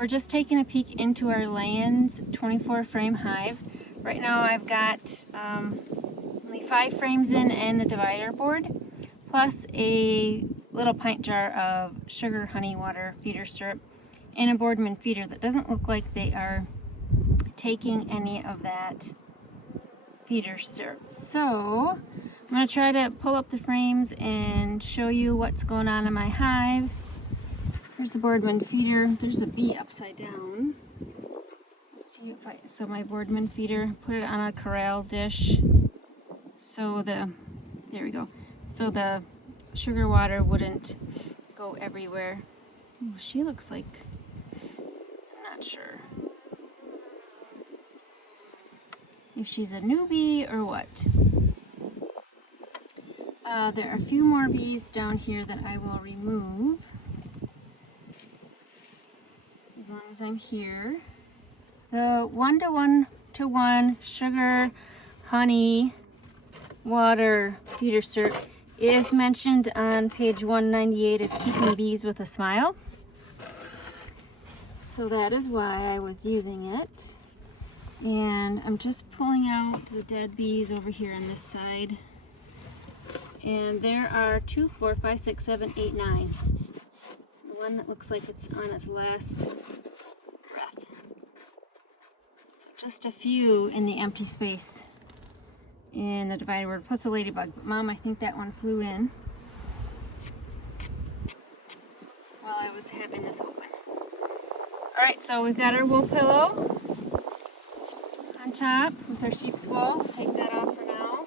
We're just taking a peek into our Layens 24 frame hive. Right now I've got only 5 frames in and the divider board, plus a little pint jar of sugar, honey, water, feeder syrup, and a Boardman feeder that doesn't look like they are taking any of that feeder syrup. So I'm going to try to pull up the frames and show you what's going on in my hive. Here's the Boardman feeder. There's a bee upside down. Let's see if so my Boardman feeder, put it on a corral dish so there we go. So the sugar water wouldn't go everywhere. Ooh, she looks like, I'm not sure if she's a newbie or what. There are a few more bees down here that I will remove as long as I'm here. The 1-to-1 sugar, honey, water, feeder syrup is mentioned on page 198 of Keeping Bees with a Smile. So that is why I was using it. And I'm just pulling out the dead bees over here on this side. And there are 2, 4, 5, 6, 7, 8, 9. The one that looks like it's on its last breath. So just a few in the empty space in the divider board, plus a ladybug. But Mom, I think that one flew in while I was having this open. Alright, so we've got our wool pillow on top with our sheep's wool. Take that off for now.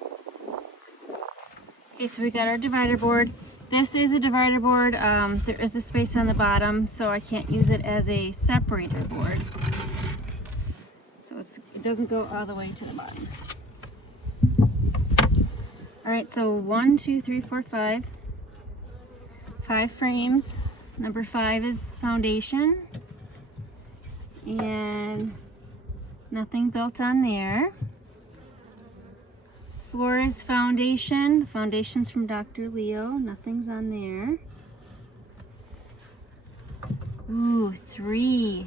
Okay, so we got our divider board. This is a divider board. There is a space on the bottom, so I can't use it as a separator board. So it doesn't go all the way to the bottom. Alright, so 1, 2, 3, 4, 5. 5 frames. Number 5 is foundation. And nothing built on there. 4 is foundation. Foundation's from Dr. Leo. Nothing's on there. Ooh, 3.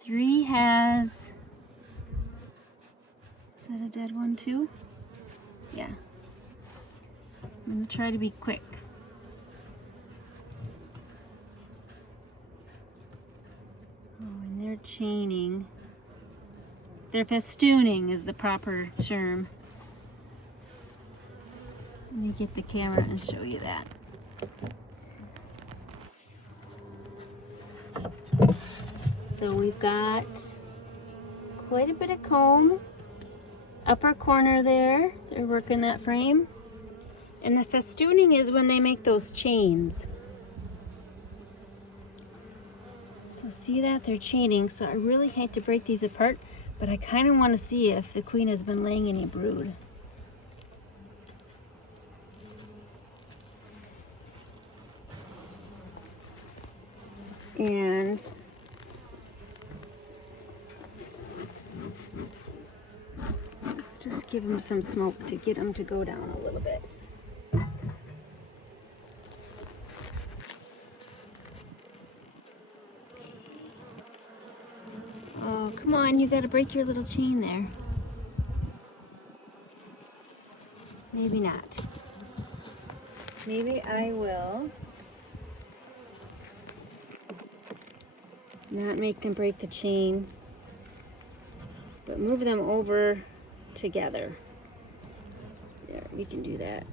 3 has... Is that a dead one too? Yeah. I'm going to try to be quick. Oh, and they're chaining. They're festooning is the proper term. Let me get the camera and show you that. So we've got quite a bit of comb. Upper corner there, they're working that frame. And the festooning is when they make those chains. So see that? They're chaining, so I really hate to break these apart, but I kind of want to see if the queen has been laying any brood. And let's just give them some smoke to get them to go down a little bit. Oh, come on, you gotta break your little chain there. Maybe not. Maybe I will not make them break the chain, but move them over together. There, we can do that.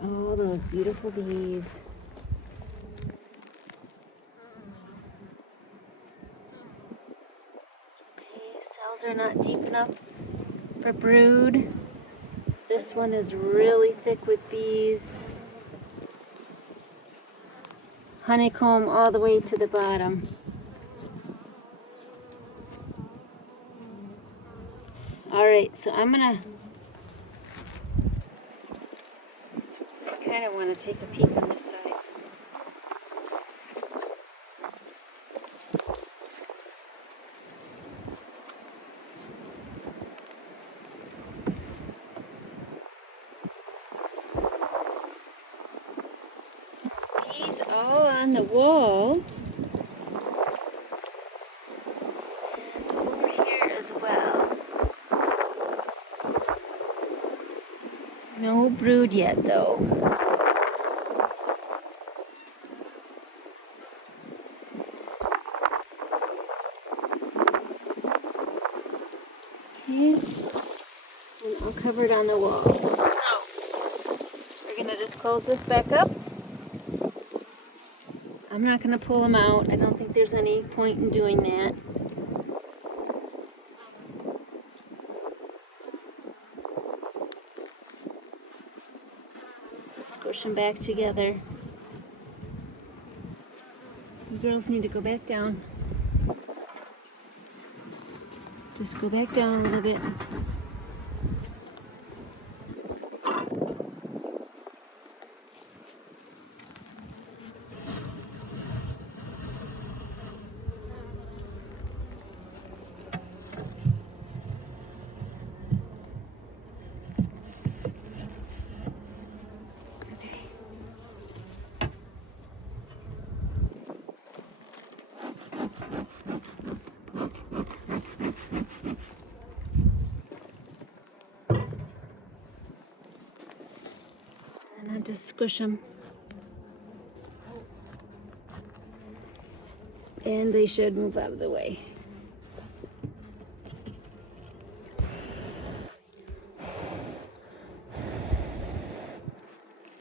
All those beautiful bees. Okay, cells are not deep enough for brood. This one is really thick with bees. Honeycomb all the way to the bottom. Alright, so I'm gonna kind of want to take a peek on this side. Bees all on the wall. And over here as well. No brood yet though. Okay, and all covered on the wall. So, we're going to just close this back up. I'm not going to pull them out. I don't think there's any point in doing that. Squish them back together. You girls need to go back down. Just go back down a little bit. And I just squish them. And they should move out of the way.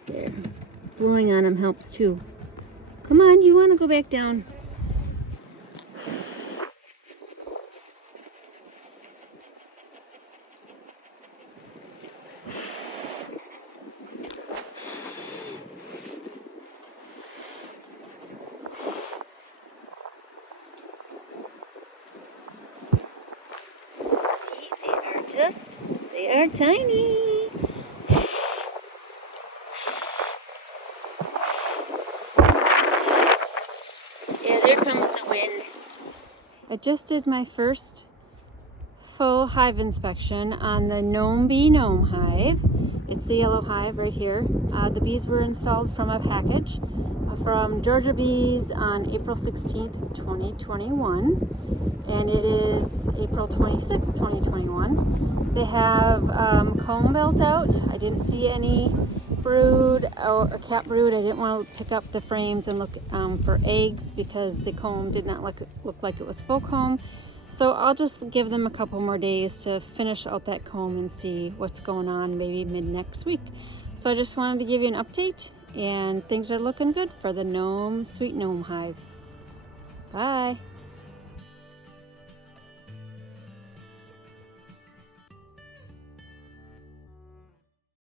There. Blowing on them helps too. Come on, you want to go back down. They are tiny. Yeah, there comes the wind. I just did my first full hive inspection on the Gnome Bee Gnome Hive. It's the yellow hive right here. The bees were installed from a package from Georgia Bees on April 16th, 2021. And it is April 26th, 2021. They have comb built out. I didn't see any brood or cat brood. I didn't want to pick up the frames and look for eggs because the comb did not look like it was full comb. So I'll just give them a couple more days to finish out that comb and see what's going on, maybe mid next week. So I just wanted to give you an update, and things are looking good for the Sweet Gnome Hive. Bye.